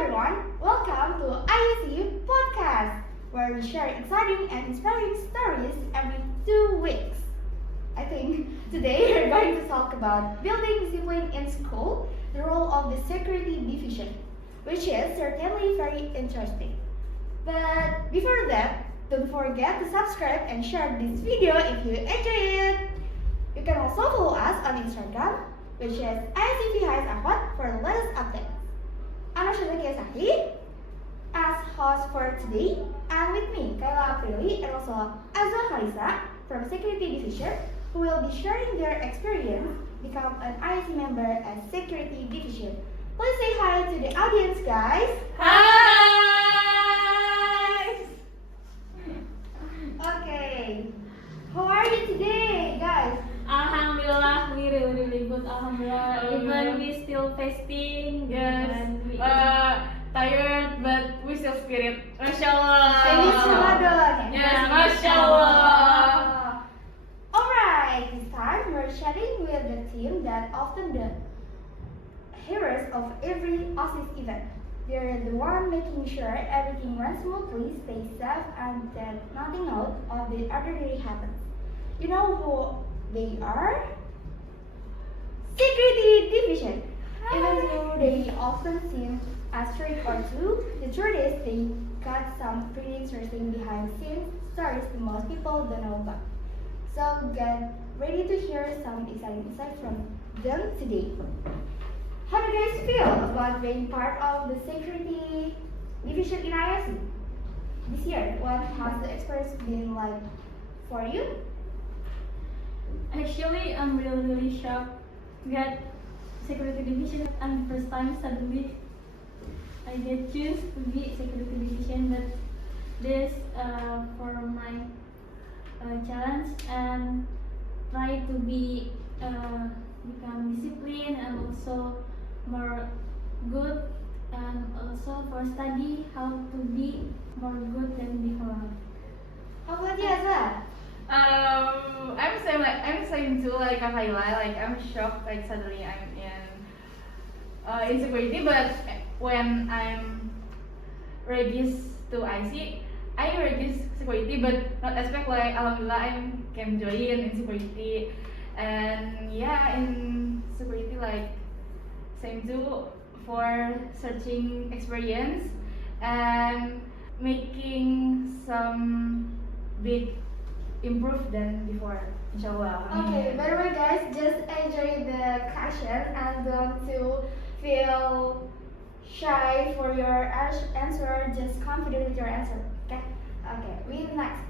everyone, welcome to IUC Podcast, where we share exciting and inspiring stories every 2 weeks. I think today we're going to talk about building discipline in school, the role of the security division, which is certainly very interesting. But before that, don't forget to subscribe and share this video if you enjoy it. You can also follow us on Instagram, which is ICV Highs Ahmad for the latest updates. I'm Ashwini Sakti as host for today, and with me, Kayla Aprili and also Azza Harisa from Security Division, who will be sharing their experience become an IC member at Security Division. Please say hi to the audience, guys. Hi! Okay, how are you today, guys? Alhamdulillah, we really good. Alhamdulillah, even we still fasting. Yes, tired but we still spirit. Masya Allah. And it's Ramadan. Yes, Masya Allah. Alright, this time we're chatting with the team that often the heroes of every OSIS event. They're the one making sure everything runs smoothly, stays safe, and that nothing out of the ordinary happens. You know who they are? Security Division. Even though they often seem as strict or two, the truth is they got some pretty interesting behind the scenes stories that most people don't know about. So get ready to hear some exciting insights from them today. How do you guys feel about being part of the security division in ISC this year? What has the experience been like for you? Actually, I'm really shocked that security division and first time suddenly I get choose to be security division, but this for my challenge and try to be become disciplined and also more good, and also for study how to be more good than before. How about you, Azza? I'm saying too, like Kayla, like I'm shocked, like suddenly I'm in insecurity, but when I'm registered to IC, I register security, but not expect like alhamdulillah I can join in security, and yeah, in security like same too for searching experience and making some big improve than before, inshallah. Okay, by the way, guys, just enjoy the question and don't to feel shy for your answer. Just confident with your answer. Okay. Okay. We next.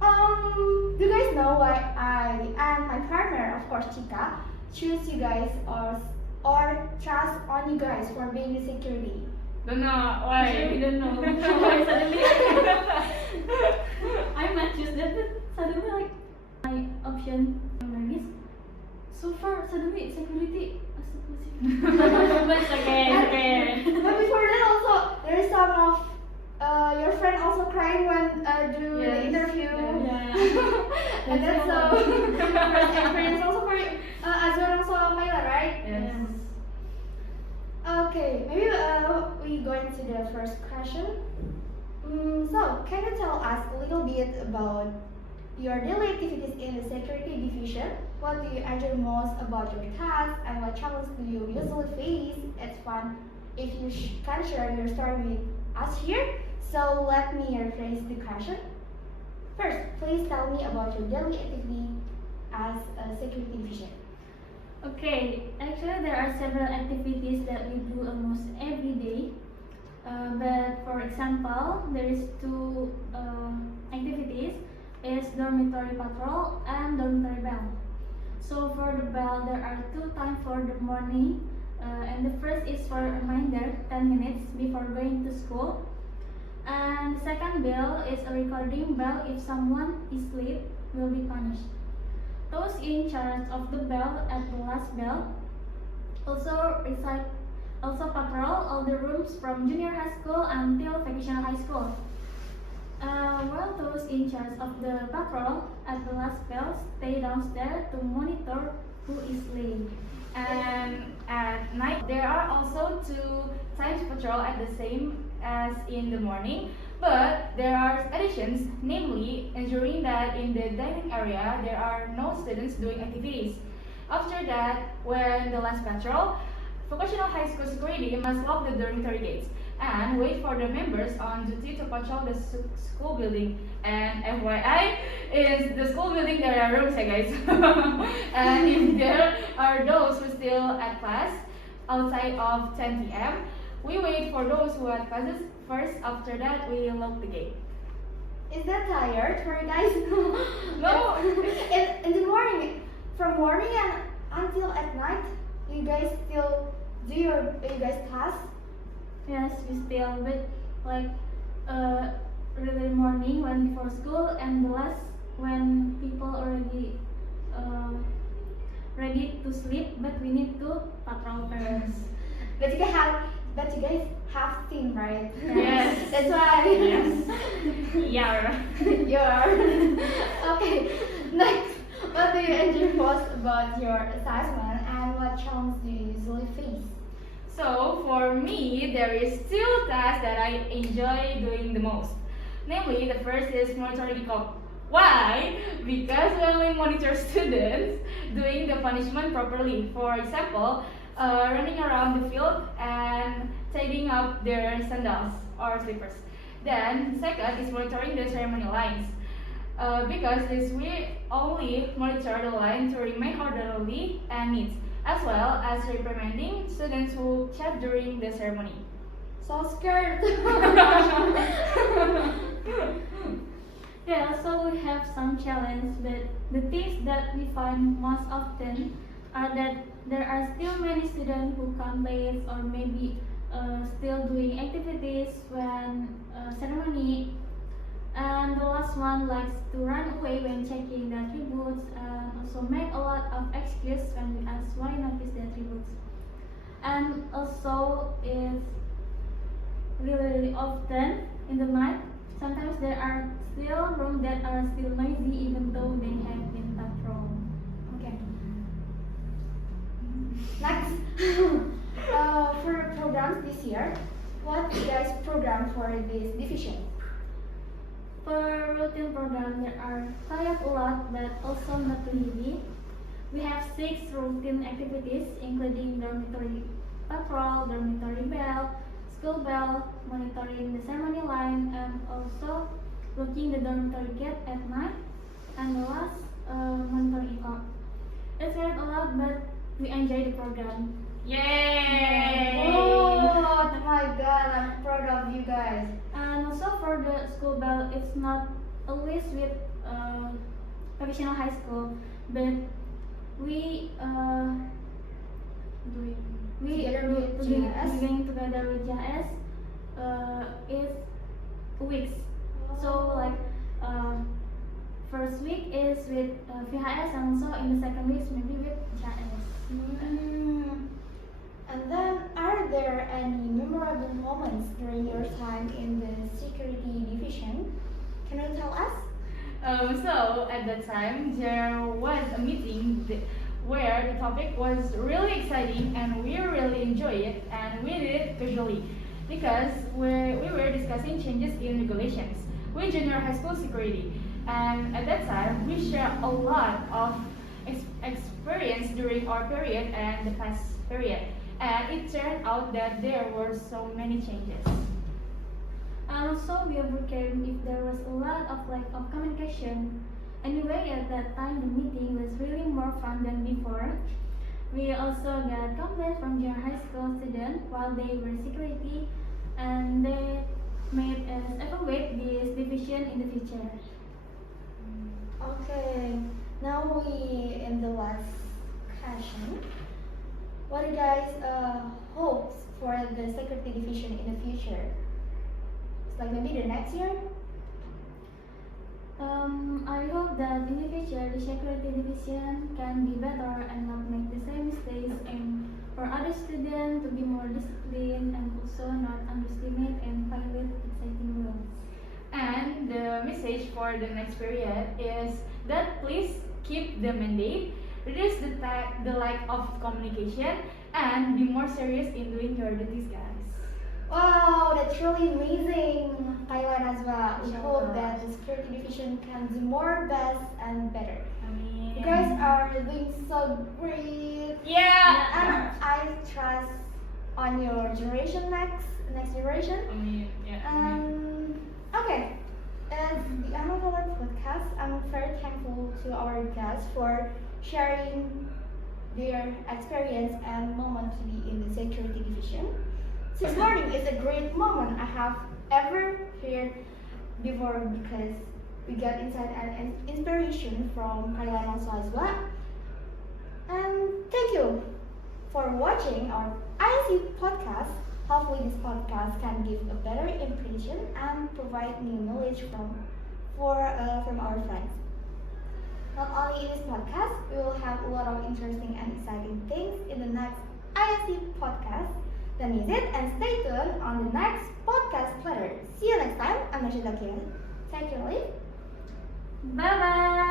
Do you guys know why I and my partner, of course, Chika, choose you guys or trust on you guys for being the security? Don't know Actually, we why. don't know why suddenly I might choose that, but suddenly like my option is so far suddenly security. But it's okay. But before that, also there is some of your friend also crying when do the Yes. interview. Yeah. And that's so first experience also for Azwan also Mayla, right? Yes. Okay, maybe we go into the first question. So, can you tell us a little bit about your daily activities in the security division? What do you enjoy most about your task, and what challenges do you usually face? It's fun if you can share your story with us here. So, let me rephrase the question. First, please tell me about your daily activity as a security division. Okay, actually there are several activities that we do almost every day. But for example, there is two activities, is dormitory patrol and dormitory bell. So for the bell, there are two times for the morning, and the first is for a reminder, 10 minutes before going to school. And the second bell is a recording bell. If someone is late, will be punished. Those in charge of the bell at the last bell also patrol all the rooms from junior high school until vocational high school. While those in charge of the patrol at the last bell stay downstairs to monitor who is late. And at night there are also two times patrol at the same as in the morning, but there are additions, namely ensuring that in the dining area there are no students doing activities. After that, when the last patrol, vocational high school security must lock the dormitory gates and wait for the members on duty to patrol the school building. And FYI, in the school building there are rooms, guys. And if there are those who still at class outside of 10 p.m., we wait for those who had classes first. After that, we lock the gate. Is that tired for you guys? No. In the morning, from morning and until at night, you guys still do you guys task? Yes, we still, but like really morning when before school, and the last when people already ready to sleep, but we need to patrol first. But you guys have team, right? Yes. That's why. Yes. Yeah. You are. Okay. Next, what do you enjoy most about your assignment, and what challenges do you usually face? So for me, there is two tasks that I enjoy doing the most. Namely, the first is monitoring ECOG. Why? Because when we monitor students doing the punishment properly, for example, running around the field and tidying up their sandals or slippers. Then, second is monitoring the ceremony lines. Because this we only monitor the line to remain orderly and neat, as well as reprimanding students who chat during the ceremony. So scared. Yeah, so we have some challenge, but the things that we find most often are that there are still many students who come late or maybe still doing activities when ceremony, and the last one likes to run away when checking the attributes and also make a lot of excuses when we ask why notice the attributes. And also it's really often in the night. Sometimes there are still rooms that are still noisy even though they have been patrolled. Okay. Next, for programs this year, what do you guys program for this division? For routine program, there are kind of a lot, but also not too heavy. We have 6 routine activities, including dormitory patrol, dormitory bell, school bell, monitoring the ceremony line, and also locking the dormitory gate at night, and the last, monitoring ECOG. It's kind of a lot, but we enjoy the program. Yay! Oh my god, I'm proud of you guys. And also for the school bell, it's not always with professional high school, but we Together with we JS? going together with JS is weeks. So like first week is with VHS, and also in the second week maybe with JS. Mm. And then, are there any memorable moments during your time in the security division? Can you tell us? So at that time there was a meeting where the topic was really exciting and we really enjoyed it, and we did it casually because we were discussing changes in regulations with junior high school security, and at that time we shared a lot of experience during our period and the past period, and it turned out that there were so many changes. And also we overcame if there was a lot of lack of communication. Anyway, at that time the meeting was really more fun than before. We also got complaints from junior high school students while they were security, and they made us evaluate this division in the future. Okay, now we in the last question. What do you guys hopes for the security division in the future? It's like maybe the next year? I hope that in the future the security division can be better and not make the same mistakes, and for other students to be more disciplined and also not underestimate and violate exciting rules. And the message for the next period is that please keep the mandate, reduce the lack of communication, and be more serious in doing your duties, guys. Wow, that's really amazing, Kailan as well. We Inshallah. hope that the security division can do more, best, and better. Amin. You guys are doing so great, Yeah. and I trust on your generation next generation. Amin. Yeah. Amin. Okay, at the end of our podcast, I'm very thankful to our guests for sharing their experience and moment to be in the security division. This morning is a great moment I have ever heard before because we got insight and inspiration from Kailan also as well. And thank you for watching our IC podcast. Hopefully this podcast can give a better impression and provide new knowledge from our friends. Not only in this podcast, we will have a lot of interesting and exciting things in the next ISC podcast. Then use it and stay tuned on the next podcast later. See you next time. I'm Nasha Dakian. Take care, leave. Bye bye.